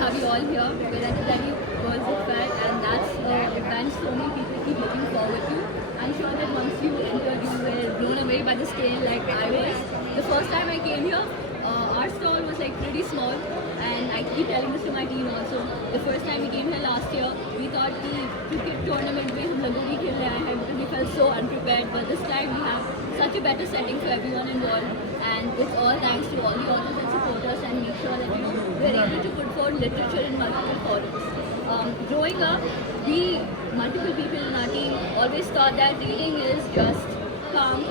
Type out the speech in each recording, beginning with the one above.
have you all here. We're at the Delhi World Book Fair, and that's an event so many people keep looking forward to. I'm sure that once you entered, you were blown away by the scale like I was. The first time I came here, our stall was like pretty small, and I keep telling this to my team also. The first time we came here last year, we thought the cricket tournament में हम लोगों की खेलने आए हैं because we felt so unprepared. But this time we have such a better setting for everyone involved, and it's all thanks to all the authors that support us and make sure that we're able to put forward literature in multiple forums. Growing up, we multiple people in our team always thought that reading is just calm,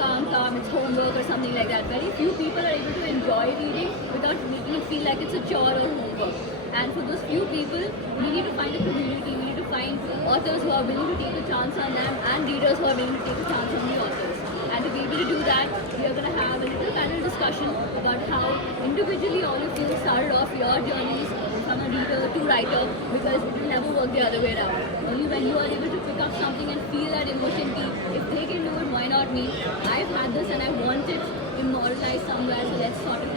it's homework or something like that. Very few people are able to enjoy reading without making it feel like it's a chore or homework. And for those few people, we need to find a community, we need to find authors who are willing to take a chance on them and readers who are willing to take a chance on the authors. And to be able to do that, we are going to have a little panel discussion about how individually all of you started off your journeys from a reader to writer, because it will never work the other way around. Only when you are able to pick up something and feel that emotion deep, if they can do it, why not me? I've had this and I want it immortalized somewhere, so let's sort of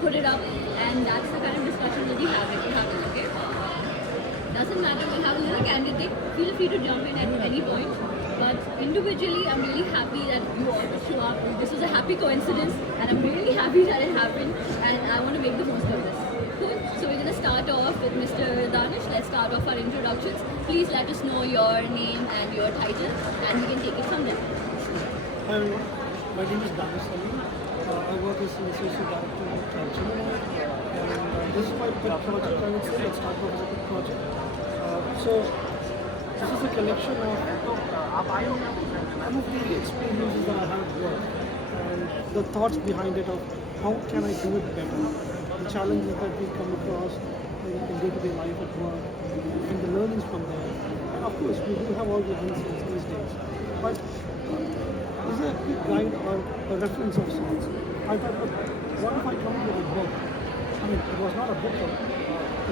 put it up, and that's the kind of discussion we'll be having, okay? Doesn't matter, we'll have a little candid thing. Feel free to jump in at any point. But individually, I'm really happy that you all could show up. This was a happy coincidence, and I'm really happy that it happened, and I want to make the most of this. Cool. So we're going to start off with Mr. Danish. Let's start off our introductions. Please let us know your name and your title, and we can take it from there. Hi everyone, my name is Danish Salim. I work as an associate director at Gemini, and this is my big project, I would say. Let's start off with a big project. So this is a collection of some of the experiences that I have at work and the thoughts behind it of how can I do it better, the challenges that we come across in day-to-day life at work, and the learnings from there. And of course, we do have all the answers these days. But is a quick guide or a reference of sorts. I thought, look, what if I come up with a book? I mean, it was not a book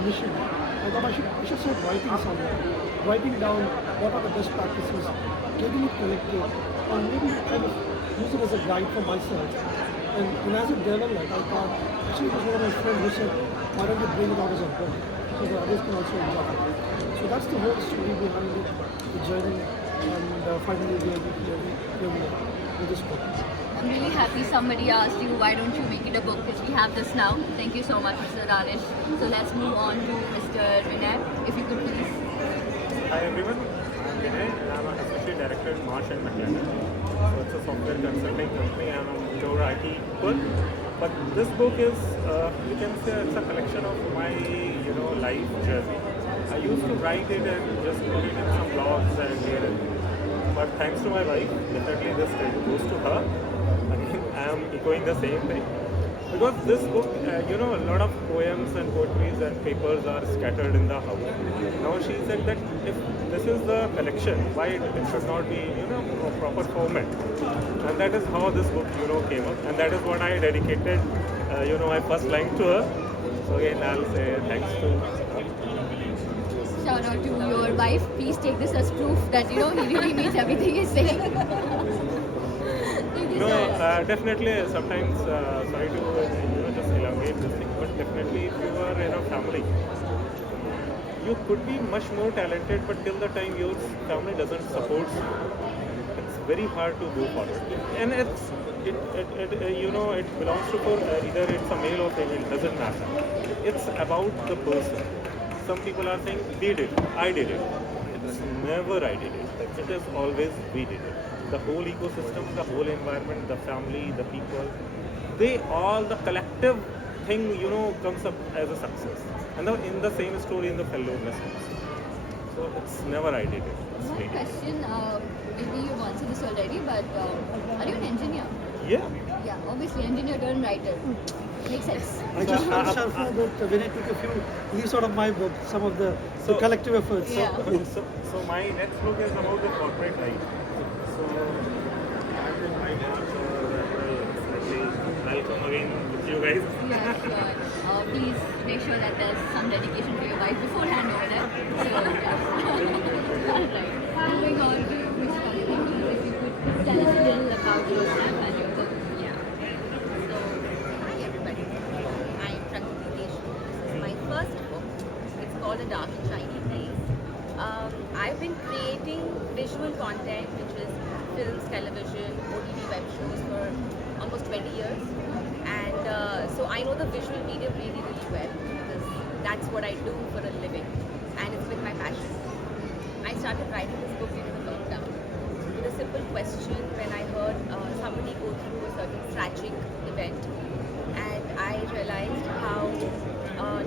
initially. I thought I should start writing somewhere, writing down what are the best practices, getting it collected, and maybe kind of use it as a guide for myself. And as it developed, I thought, actually it was one of my friends who said, why don't you bring it out as a book, so that others can also enjoy it. So that's the whole story behind it, the journey, and finally we are here with this book. I'm really happy somebody asked you, why don't you make it a book, because we have this now. Thank you so much, Mr. Danish. So let's move on to Mr. Vinay, if you could please. Hi everyone, I'm Vinay, and I'm an Associate Director at Marsh & McLennan. So it's a software consulting company, and I'm a pure IT people. But this book is, you can say it's a collection of my, life journey. I used to write it and just put it in some blogs and but thanks to my wife, definitely this goes to her. Again, I am echoing the same thing. Because this book, a lot of poems and poetries and papers are scattered in the house. Now she said that if this is the collection, why it should not be, a proper format. And that is how this book, came up. And that is what I dedicated, my first line to her. So again, I'll say thanks to her. Shout out to your wife. Please take this as proof that he really means everything he's saying. Definitely. Sometimes, sorry to just elongate this thing, but definitely, if you are in a family, you could be much more talented, but till the time your family doesn't support you, it's very hard to go forward. And it belongs to either it's a male or female, it doesn't matter. It's about the person. Some people are saying, we did it, I did it. It's never I did it. It is always we did it. The whole ecosystem, the whole environment, the family, the people, the collective thing, comes up as a success. And in the same story in the fellow lessons. So it's never I did it. It's One we did it. question, maybe you've answered this already, but are you an engineer? Yeah. Yeah, obviously engineer turned writer. Makes sense. I just want to share that when I took a few leaves out of my book, some of the collective efforts. Yeah. So my next book is about the corporate life. So I'm in my March welcome again with you guys. Yeah, sure. Please make sure that there's some dedication for your wife beforehand over there. So, yeah. Alright. Moving on to Ms. Kalyan, if you could tell us a little about yourself and your book. Yeah. So, hi everybody. I'm Prakriti Deshu. This is my first book. all the dark and shiny days. I've been creating visual content, which is films, television, OTT web shows for almost 20 years. And so I know the visual medium really, really well because that's what I do for a living and it's been my passion. I started writing this book during the lockdown with a simple question when I heard somebody go through a certain tragic event and I realized how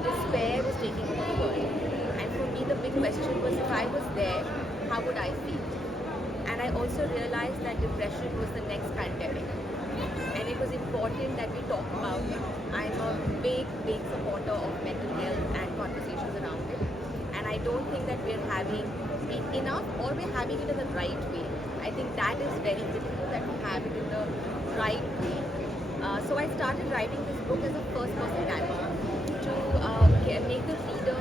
despair was taking over the world. And for me, the big question was if I was there, how would I feel? And I also realized that depression was the next pandemic. And it was important that we talk about it. I'm a big, big supporter of mental health and conversations around it. And I don't think that we're having it enough or we're having it in the right way. I think that is very critical that we have it in the right way. So I started writing this book as a first-person narrative to make the reader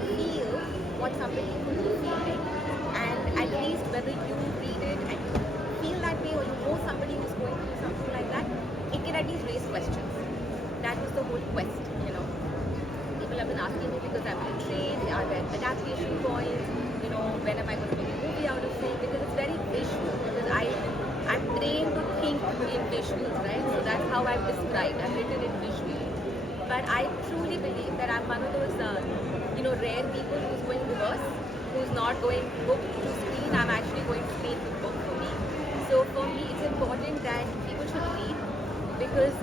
feel what somebody could be feeling. And at least whether you read it and you feel that way or you know somebody who's going through something like that, it can at least raise questions. That was the whole quest, you know. People have been asking me because I'm literate, are there adaptation points, you know, when am I going to make a movie out of it? Because it's very visual, because I'm trained to think in visuals, right? So that's how I've described, I've written it visually. But I truly believe that I'm one of those, rare people who's going reverse, who's not going book to screen, I'm actually going screen to book for me. So for me, it's important that people should read because,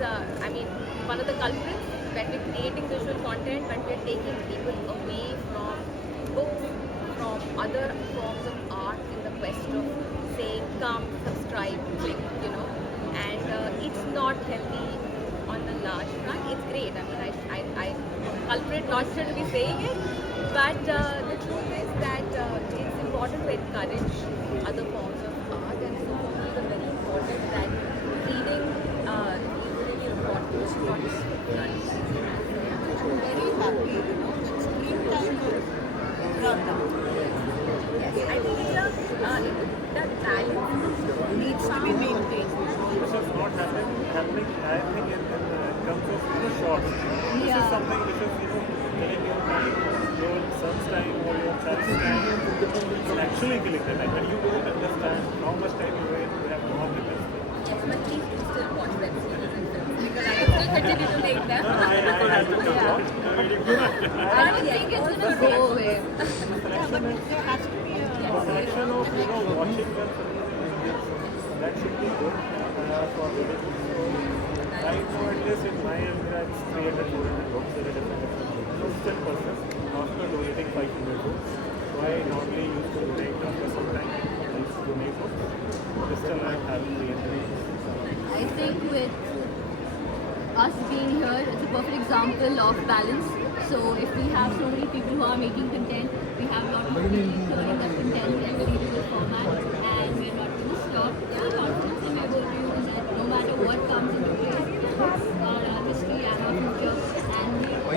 one of the culprits when we're creating visual content, when we're taking people away from books, from other forms of art in the quest of saying, come, subscribe, click, you know, and it's not healthy on the large front. It's great. I culprit not to be saying it, but the truth is that it's important to encourage other forms of art, and so for me, it's very important that reading is really important on this front. I'm very happy, you know, that screen time has gone down. Yes, I think that balance Needs to be maintained. This is not happening, I think, in terms of shorts. This is something which is, killing your time, your son's time or your child's time. It's actually killing the time. When you don't understand how much time you have gone with this. yes, but please do still watch web series and films because I will still continue to make them. I have to watch. I don't think it's going to go away. There has to be a Selection of watching web series, that should be good for reading. So I know at least in my end there are 300, 400 books that are different. Still process after donating 500 books. So I normally used to donate after some time. I used to donate books. But still I have 300 books. I think with us being here, it's a perfect example of balance. So if we have so many people who are making content, we have a lot of people turning that content in a readable format, and we're not going to stop. There are confidence in my able to use it no matter what comes into play. Books are our history and our future, and we look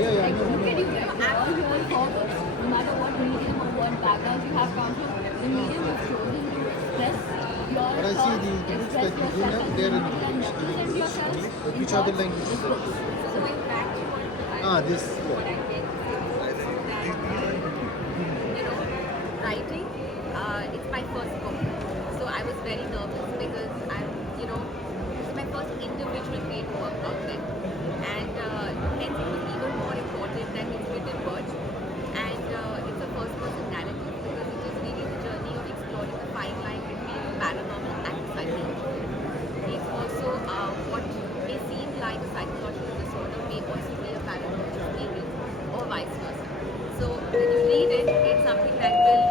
at you act here forward, no matter what medium or what background you have come from. The medium you've chosen to express your But I see thoughts, the books express that you yourself have, as they're in and English. represent yourself in Which other thoughts language? is books. So in fact, This. what I get writing, it's my first book. So I was very nervous because this is my first individual creative work outlet. And hence it was even more important that it's written word. And it's a first person narrative because it is really the journey of exploring the fine line between paranormal and psychology. It's also what may seem like a psychological disorder may also be a paranormal experience or vice versa. So when you read it, it's something that will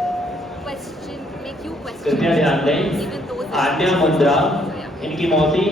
make you question कृपया ध्यान दें even those आद्या मुद्रा So, yeah. इनकी मौसी